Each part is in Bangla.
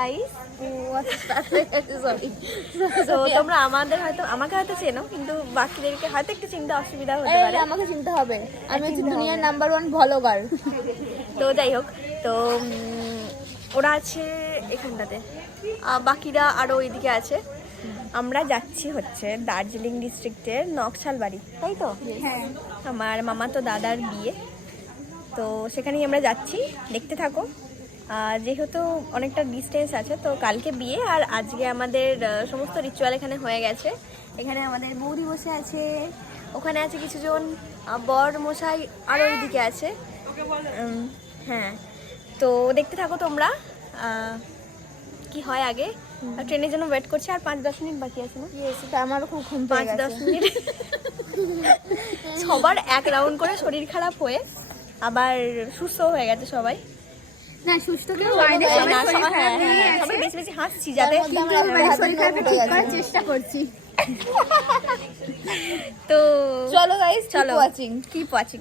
গাইস তো তোমরা আমাদের হয়তো আমাকে হয়তো চেনো কিন্তু বাকিদেরকে হয়তো একটু চিন্তা অসুবিধা হতে পারে। আমাকে চিনতে হবে। আমি হচ্ছে দুনিয়ার নাম্বার ওয়ান ভ্লগার তো যাই হোক তো ওরা আছে এখানটাতে। বাকিরা আরও ওইদিকে আছে। আমরা যাচ্ছি হচ্ছে দার্জিলিং ডিস্ট্রিক্টের নকশালবাড়ি তাই তো? হ্যাঁ। আমার মামা তো দাদার বিয়ে। তো সেখানেই আমরা যাচ্ছি। দেখতে থাকো। যেহেতু অনেকটা ডিস্টেন্স আছে তো কালকে বিয়ে আর আজকে আমাদের সমস্ত রিচুয়াল এখানে হয়ে গেছে। এখানে আমাদের বৌদি বসে আছে ওখানে আছে কিছুজন বর মশাই আরও ওইদিকে আছে। হ্যাঁ তো দেখতে থাকো তোমরা কি হয় আগে। আর ট্রেনের জন্য ওয়েট করছি আর পাঁচ দশ মিনিট বাকি আছে না? আমারও খুব ঘুম পাঁচ দশ মিনিট। সবার এক রাউন্ড করে শরীর খারাপ হয়ে আবার সুস্থ হয়ে গেছে সবাই। না সুস্থ কেউ বাইরে সবাই- সবাই হ্যাঁ, হ্যাঁ, বেশি বেশি হাসছি যাতে হ্যাঁ, একটা শরীর খারাপটা ঠিক করার চেষ্টা করছি। তো চলো গাইস চলো চলো। ওয়াচিং কিপ ওয়াচিং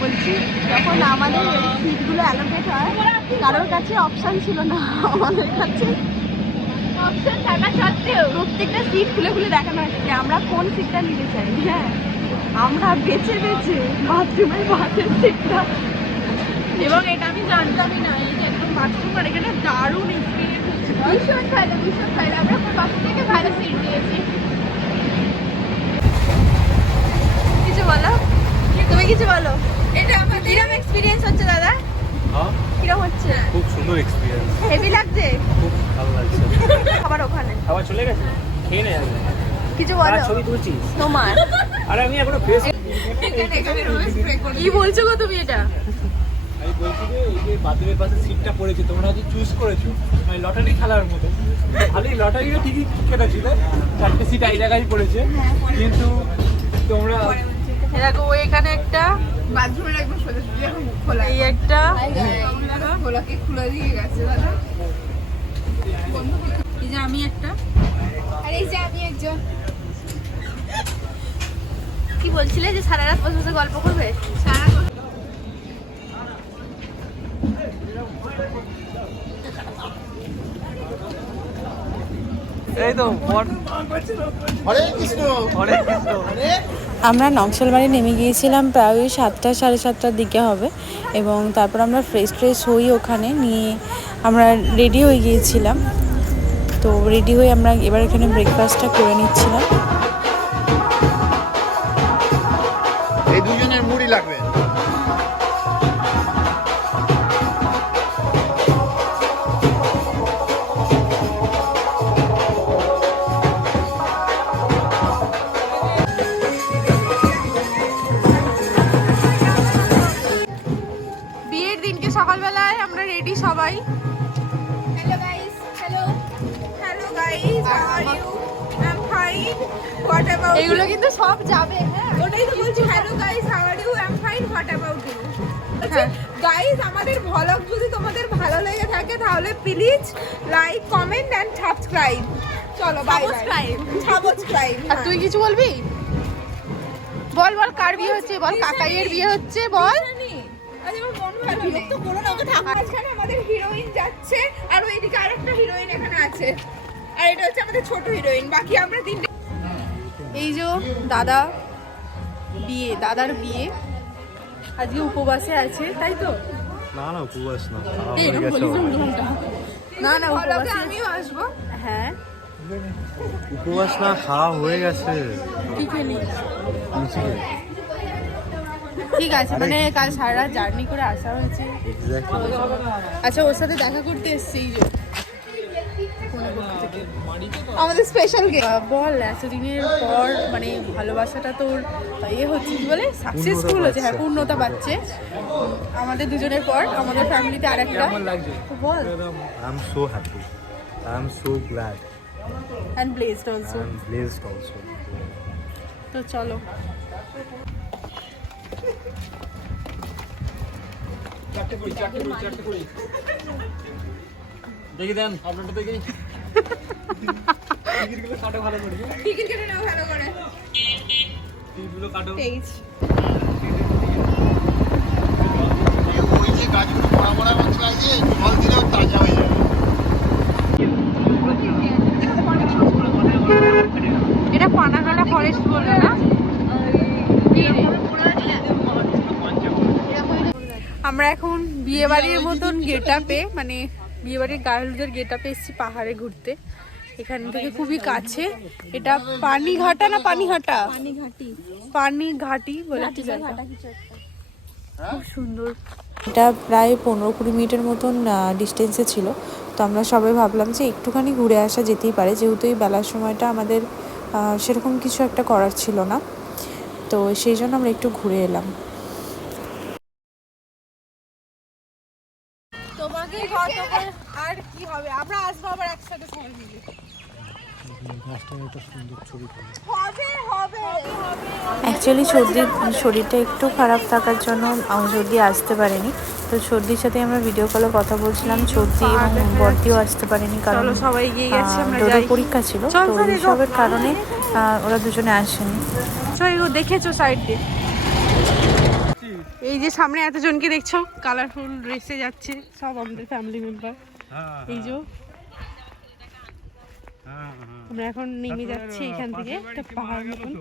বলছি যখন আমাদের সিটগুলো অ্যালোকেট হয় কারোর কাছে অপশন ছিল না আমাদের কাছে অপশন থাকা সত্ত্বেও প্রত্যেকটা সিট খুলে খুলে দেখানো হচ্ছে যে আমরা কোন সিটটা নিতে চাই হ্যাঁ? আমরা বেছে বেছে বাথরুমের বাথের সিটটা এবং এটা আমি জানতামই না এই যে একদম বাথরুম আর এখানে দারুণ এক্সপিরিয়েন্স হচ্ছে। ভীষণ ভালো ভীষণ ভালো আমরা খুব বাকি থেকে ভালো সিট দিয়েছি কিছু বলো? তুমি কিছু বলো? এটা আমার কিরম এক্সপিরিয়েন্স হচ্ছে দাদা? হ্যাঁ। কিরম হচ্ছে? খুব সুন্দর এক্সপিরিয়েন্স হেভি লাগছে? খুব ভালো লাগছে। আবার ওখানে। আবার চলে গেছে? খেয়ে নে। কিছু বলো? ছবি তুলছিস? তোমার। আরে আমি এখনও ফেস কি বলছো গো তুমি এটা? আমি বলছি যে এই যে বাথরুমের পাশে সিটটা পড়েছে তোমরা যে চুজ করেছ মানে লটারি খেলার মতো। খালি লটারিও ঠিকই কেটেছিল চারটে সিট এই জায়গায় পড়েছে। কিন্তু তোমরা দেখো ও এখানে একটা বাথরুমের একদম সোজা সোজা খোলা। এই একটা। খোলাকে খুলে দিয়ে গেছে দাদা যে আমি একটা। আর এই যে আমি একজন। কি বলছিলে যে সারা রাত বসে বসে গল্প করবে? এই তো বর হরে কৃষ্ণ। হরে কৃষ্ণ। আমরা নকশালবাড়ি নেমে গিয়েছিলাম প্রায় ওই সাতটা সাড়ে সাতটার দিকে হবে। এবং তারপর আমরা ফ্রেশ ট্রেশ হই ওখানে নিয়ে আমরা রেডি হয়ে গিয়েছিলাম। তো রেডি হয়ে আমরা এবার এখানে ব্রেকফাস্টটা করে নিচ্ছিলাম। এগুলো কিন্তু সব যাবে হ্যাঁ। ওটাই তো বলছি hello guys how are you I am fine what about you guys আমাদের ভ্লগ যদি তোমাদের ভালো লেগে থাকে তাহলে please like comment and subscribe চলো বাই বাই সাবস্ক্রাইব আর তুই কিছু বলবি? বল বল কার বিয়ে হচ্ছে? বল কাকাইয়ের বিয়ে হচ্ছে? বল। মন আমাদের হিরোইন যাচ্ছে আর ওইদিকে আরেকটা হিরোইন এখানে আছে। আর এটা হচ্ছে আমাদের ছোট হিরোইন বাকি আমরা তিনটে এই যে দাদা বিয়ে দাদার বিয়ে। আজকে উপবাসে আছে তাই তো? না না উপবাস না। এই এরকম না না না উপবাসে আমিও আসব। হ্যাঁ। উপবাস না খাওয়া হয়ে গেছে। কি খেলি? ঠিক আছে মানে কাল সারা জার্নি করে আসা হয়েছে। আচ্ছা ওর সাথে দেখা করতে এসছি এই যে। আমাদের স্পেশাল গেস্ট বল এতদিনের পর মানে ভালোবাসাটা তোর ইয়ে হচ্ছে কি বলে? সাকসেসফুল হচ্ছে হ্যাঁ পূর্ণতা পাচ্ছে। আমাদের দুজনের পর আমাদের ফ্যামিলিতে আরেকটা। বল। I am so happy I am so glad and blessed also blessed also তো চলো। দেখি দেন আপনারটা দেখি। জল দিলেও তাজা হয়ে যাবে এটা পানাগালা ফরেস্ট বলল না? আমরা এখন বিয়ে বাড়ির মতন গেট আপে মানে বিয়ে বাড়ির গার্লদের গেট আপে এসেছি পাহাড়ে ঘুরতে। এখান থেকে খুবই কাছে। এটা পানি ঘাটা না পানি ঘাটা পানি ঘাটি পানি বলে খুব সুন্দর। এটা প্রায় পনেরো কুড়ি মিনিটের মতন ডিস্টেন্সে ছিল। তো আমরা সবাই ভাবলাম যে একটুখানি ঘুরে আসা যেতেই পারে। যেহেতু এই বেলার সময়টা আমাদের সেরকম কিছু একটা করার ছিল না। তো সেই জন্য আমরা একটু ঘুরে এলাম তোমাকে কত করে আর কি হবে আমরা আসব আবার একসাথে সবাই মিলে হবে হবে। অ্যাকচুয়ালি সর্দির শরীরটা একটু খারাপ থাকার জন্য সর্দি আসতে পারেনি। তো সর্দির সাথে আমরা ভিডিও কলে কথা বলছিলাম সর্দি এবং বর্দিও আসতে পারেনি কারণ চলো সবাই এগিয়ে গেছে আমরা পরীক্ষা ছিল তো এইসবের কারণে ওরা দুজনে আসেনি। দেখেছ সাইড দিয়ে? এই যে সামনে এতজনকে দেখছ কালারফুল ড্রেসে যাচ্ছে সব আমাদের ফ্যামিলি মেম্বার এই যে আমরা এখন নেমে যাচ্ছি এখান থেকে একটা পাহাড় মতন।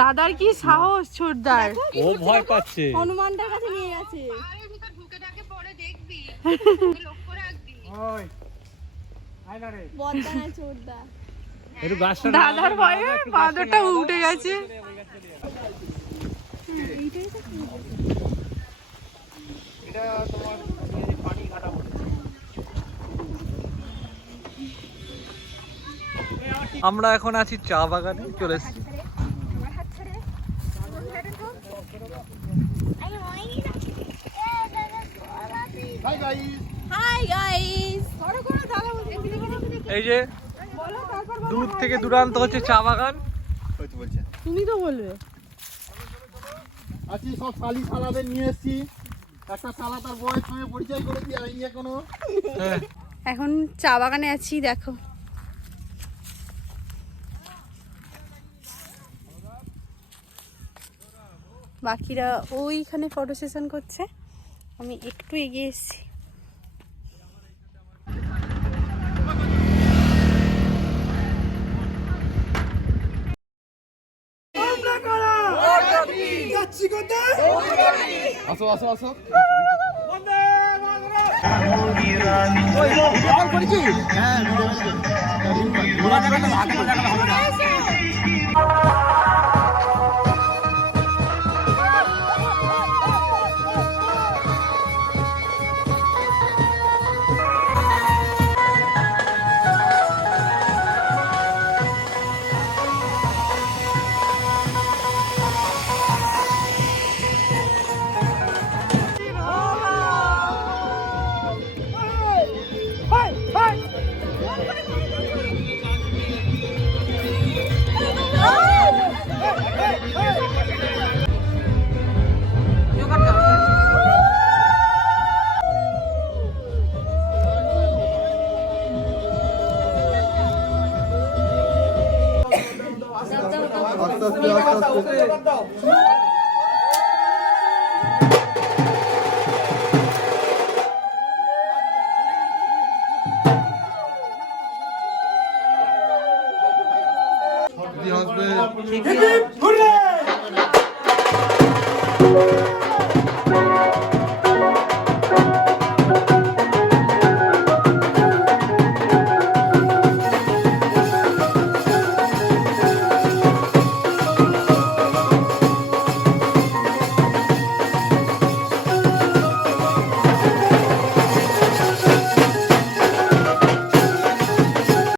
দাদার কি সাহস ছোটদার? ও ভয় পাচ্ছে। হনুমানটার কাছে নিয়ে গেছে গাছটা দাদার ভয়ে বাঁদরটা উঠে গেছে। এটা তোমার আমরা এখন আছি চা বাগানে চলে এসেছি। হাই গাইস এই যে দূর থেকে দূরান্ত হচ্ছে চা বাগান। তুমি তো বলবে। আছি সব শালি শালাদের নিয়ে এসেছি। একটা শালা তার বউয়ের সঙ্গে পরিচয় করে দিয়ে আইনি এখনও হ্যাঁ। এখন চা বাগানে আছি দেখো। বাকিরা ওইখানে ফটো সেশন করছে। আমি একটু এগিয়ে এসেছি। আসো আসো আসো। হ্যাঁ, হ্যাঁ, হ্যাঁ। দাও।